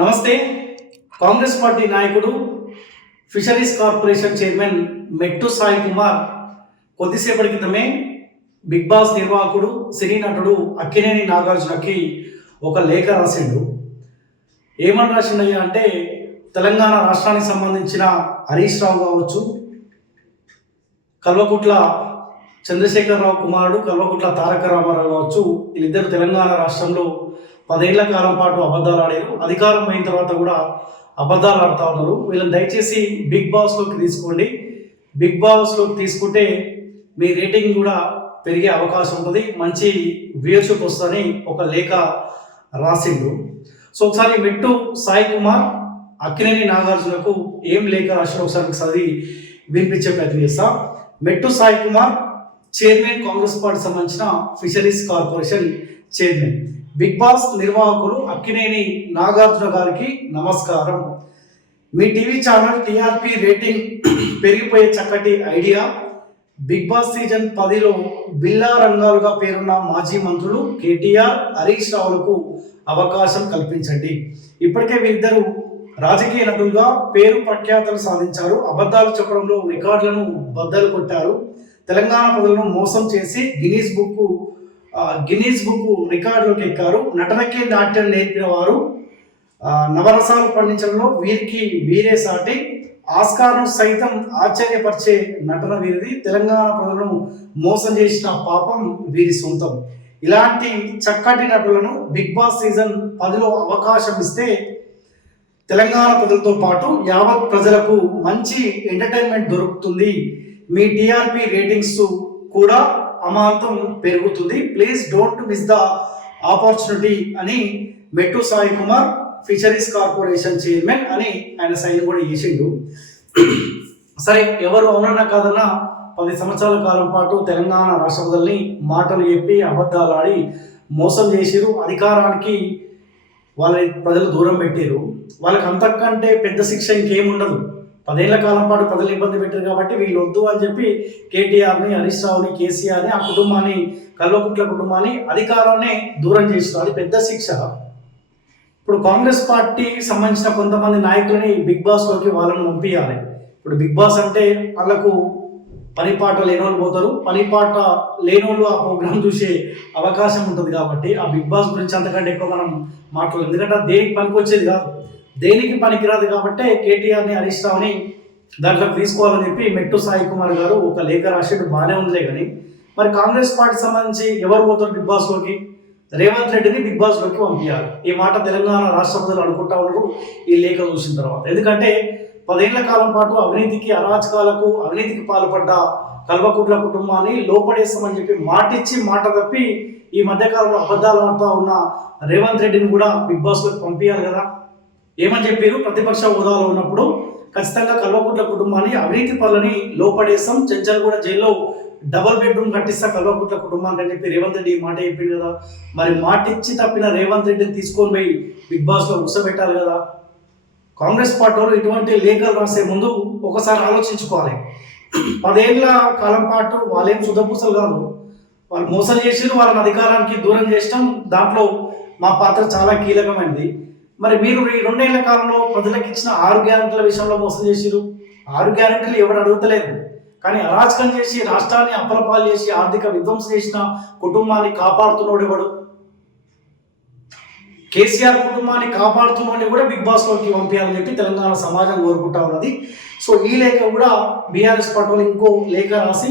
నమస్తే. కాంగ్రెస్ పార్టీ నాయకుడు fisheries corporation chairman మెట్టు సాయి కుమార్ కొద్దిసేపటి క్రితమే బిగ్ బాస్ నిర్వాహకుడు సినీ నటుడు అక్కినేని నాగార్జునకి ఒక లేఖ రాసిండు. ఏమని రాసిండయ్యా అంటే, తెలంగాణ రాష్ట్రానికి సంబంధించిన హరీష్ రావు కావచ్చు, కల్వకుట్ల చంద్రశేఖరరావు కుమారుడు కల్వకుట్ల తారక రామారావు కావచ్చు, వీళ్ళిద్దరు తెలంగాణ రాష్ట్రంలో 10 ఏళ్ల కాలం పాటు అబద్ధాలు ఆడారు. అధికారం అయిన తర్వాత కూడా అబద్ధాలు ఆడుతూ ఉన్నారు. వీళ్ళని దయచేసి బిగ్ బాస్లోకి తీసుకోండి. బిగ్ బాస్లోకి తీసుకుంటే మీ రేటింగ్ కూడా పెరిగే అవకాశం ఉంటుంది, మంచి వ్యూయర్షిప్ వస్తుందని ఒక లేఖ రాసిండు. సో ఒకసారి మెట్టు సాయి కుమార్ అక్కినేని నాగార్జునకు ఏం లేఖ రాసినా ఒకసారి చదివి వినిపించే ప్రయత్నం చేస్తా. మెట్టు సాయి కుమార్ చైర్మన్, కాంగ్రెస్ పార్టీ సంబంధించిన fisheries corporation chairman. Bigg Boss నిర్వాహకులు అక్కినేని నాగార్జున గారికి నమస్కారం. మీ టీవీ ఛానల్ టీఆర్పీ రేటింగ్ పెరిగిపోయే చక్కటి ఐడియా. బిగ్ బాస్ సీజన్ 10లో బిల్లా రంగాలుగా పేరున్న మాజీ మంత్రులు కేటీఆర్, హరీష్ రావులకు అవకాశం కల్పించండి. ఇప్పటికే వీరిద్దరు రాజకీయ నటులుగా పేరు ప్రఖ్యాతలు సాధించారు. అబద్ధాలు చెప్పడంలో రికార్డులను బద్దలు కొట్టారు. తెలంగాణ ప్రజలను మోసం చేసి గిన్నీస్ బుక్ రికార్డులోకి ఎక్కారు. నటనకే నాట్యం నేర్పిన వారు. నవరసాలు పండించడంలో వీరికి వీరే సాటి. ఆస్కార్ను సైతం ఆశ్చర్యపరిచే నటన వీరిది. తెలంగాణ ప్రజలను మోసం చేసిన పాపం వీరి సొంతం. ఇలాంటి చక్కటి నటులను బిగ్ బాస్ సీజన్ 10లో అవకాశం ఇస్తే తెలంగాణ ప్రజలతో పాటు యావత్ ప్రజలకు మంచి ఎంటర్టైన్మెంట్ దొరుకుతుంది. మీ టీఆర్పీ రేటింగ్స్ కూడా అమాంతం పెరుగుతుంది. Please don't miss the opportunity అని మెట్టు Sai Kumar fisheries corporation chairman అని ఆయన సైన్ కూడా చేసిండు. సరే, ఎవరు అవునన్నా కాదన్నా 10 సంవత్సరాల కాలం పాటు తెలంగాణ రాష్ట్ర ప్రజల్ని మాటలు చెప్పి అబద్ధాలు ఆడి మోసం చేసిరు. అధికారానికి వాళ్ళని ప్రజలు దూరం పెట్టారు. వాళ్ళకి అంతకంటే పెద్ద శిక్ష ఇంకేముండదు. 10 ఏళ్ల కాలం పాటు ప్రజలు ఇబ్బంది పెట్టారు కాబట్టి వీళ్ళు వద్దు అని చెప్పి కేటీఆర్ని, హరీష్ రావుని, కేసీఆర్ని, ఆ కుటుంబాన్ని, కల్వకుట్ల కుటుంబాన్ని, అధికారాన్ని దూరం చేస్తారు. అది పెద్ద శిక్ష. ఇప్పుడు కాంగ్రెస్ పార్టీ సంబంధించిన కొంతమంది నాయకులని బిగ్ బాస్లోకి వాళ్ళని పంపించాలి. ఇప్పుడు బిగ్ బాస్ అంటే వాళ్ళకు పనిపాట లేనోళ్ళు పోతారు. పనిపాట లేనోళ్ళు ఆ ప్రోగ్రామ్ చూసే అవకాశం ఉంటుంది కాబట్టి ఆ బిగ్ బాస్ గురించి అంతకంటే ఎక్కువ మనం మాట్లాడలేదు. ఎందుకంటే దేనికి పనికి వచ్చేది కాదు, దేనికి పనికిరాదు. కాబట్టి కేటీఆర్ని, హరీష్ రావుని దాంట్లోకి తీసుకోవాలని చెప్పి మెట్టు సాయి కుమార్ గారు ఒక లేఖ రాసేట్టు బాగానే ఉందిలే. కానీ మరి కాంగ్రెస్ పార్టీ సంబంధించి ఎవరు పోతారు బిగ్ బాస్లోకి? రేవంత్ రెడ్డిని బిగ్ బాస్లోకి పంపించాలి. ఈ మాట తెలంగాణ రాష్ట్ర ప్రజలు అనుకుంటా ఉన్నారు ఈ లేఖ చూసిన తర్వాత. ఎందుకంటే 10 ఏళ్ల కాలం పాటు అవినీతికి, అరాచకాలకు, అవినీతికి పాల్పడ్డ కల్వకుట్ల కుటుంబాన్ని లోపడేస్తామని చెప్పి మాటిచ్చి మాట తప్పి ఈ మధ్యకాలంలో అబద్ధాలు ఆడుతూ ఉన్న రేవంత్ రెడ్డిని కూడా బిగ్ బాస్లోకి పంపించాలి కదా. ఏమని చెప్పారు? ప్రతిపక్ష హోదాలో ఉన్నప్పుడు ఖచ్చితంగా కల్వకుట్ల కుటుంబాన్ని, అవినీతి పనులని లోపడేస్తాం, చెంచల్గూడ జైల్లో డబుల్ బెడ్రూమ్ కట్టిస్తా కల్వకుట్ల కుటుంబానికి అని చెప్పి రేవంత్ రెడ్డి ఈ మాట చెప్పింది కదా. మరి మాట ఇచ్చి తప్పిన రేవంత్ రెడ్డిని తీసుకొని పోయి బిగ్ బాస్లో కూర్చోబెట్టాలి కదా. కాంగ్రెస్ పార్టీ వాళ్ళు ఇటువంటి లేఖలు రాసే ముందు ఒకసారి ఆలోచించుకోవాలి. 10 ఏళ్ల కాలం పాటు వాళ్ళేం శుద్ధపూసలు కాదు. వాళ్ళు మోసం చేసిరు, వాళ్ళని అధికారానికి దూరం చేసడం, దాంట్లో మా పాత్ర చాలా కీలకమైనది. మరి మీరు ఈ 2 ఏళ్ల కాలంలో ప్రజలకు ఇచ్చిన 6 గ్యారెంటీల విషయంలో మోసం చేసిరు. 6 గ్యారెంటీలు ఎవరు అడుగుతలేరు. కానీ అరాచకం చేసి రాష్ట్రాన్ని అప్పలపాలు చేసి ఆర్థిక విధ్వంసం చేసిన కుటుంబాన్ని కాపాడుతున్నాడు ఎవడు? కేసీఆర్ కుటుంబాన్ని కాపాడుతున్నాడు కూడా బిగ్ బాస్లోకి పంపించాలని చెప్పి తెలంగాణ సమాజం కోరుకుంటా ఉన్నది. సో ఈ లేఖ కూడా బీఆర్ఎస్ పార్టీ ఇంకో లేఖ రాసి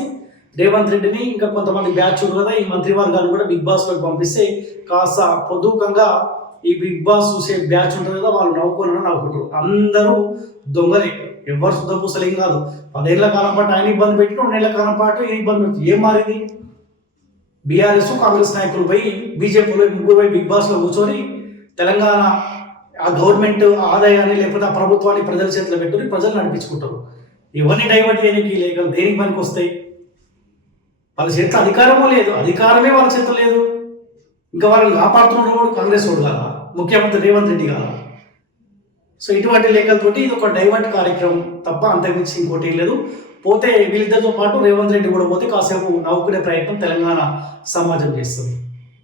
రేవంత్ రెడ్డిని, ఇంకా కొంతమంది బ్యాచ్ కదా ఈ మంత్రివర్గాన్ని కూడా బిగ్ బాస్లోకి పంపిస్తే కాస్త పొద్దుకంగా ఈ బిగ్ బాస్ చూసే బ్యాచ్ ఉంటుంది కదా, వాళ్ళు నవ్వుకుంటారు. అందరూ దొంగలే, ఎవరు శుద్ధ పూసలేం కాదు. 10 ఏళ్ల కాలం పాటు ఆయన ఇబ్బంది పెట్టి 2 ఏళ్ల కాలం పాటు ఈయన ఇబ్బంది పెడుతుంది. ఏం మారింది? బీఆర్ఎస్, కాంగ్రెస్ నాయకులు పోయి బీజేపీలో ముగ్గురు పోయి బిగ్ బాస్లో కూర్చొని తెలంగాణ ఆ గవర్నమెంట్ ఆదాయాన్ని లేకపోతే ఆ ప్రభుత్వాన్ని ప్రజల చేతిలో పెట్టుకుని ప్రజలు నడిపించుకుంటారు. ఎవరిని డైవర్ట్ చేయడానికి లేఖలు దేనికి పనికి వస్తాయి? వాళ్ళ చేతిలో అధికారమో లేదు, అధికారమే వాళ్ళ చేతిలో లేదు. ఇంకా వాళ్ళని కాపాడుతున్న వాడు కాంగ్రెస్ వాడు కాదా, ముఖ్యమంత్రి రేవంత్ రెడ్డి కాదా? సో ఇటువంటి లేఖలతోటి ఇది ఒక డైవర్ట్ కార్యక్రమం తప్ప అంతకుమించి ఇంకోటి లేదు. పోతే వీళ్ళిద్దరితో పాటు రేవంత్ రెడ్డి కూడా పోతే కాసేపు నవ్వుకునే ప్రయత్నం తెలంగాణ సమాజం చేస్తుంది.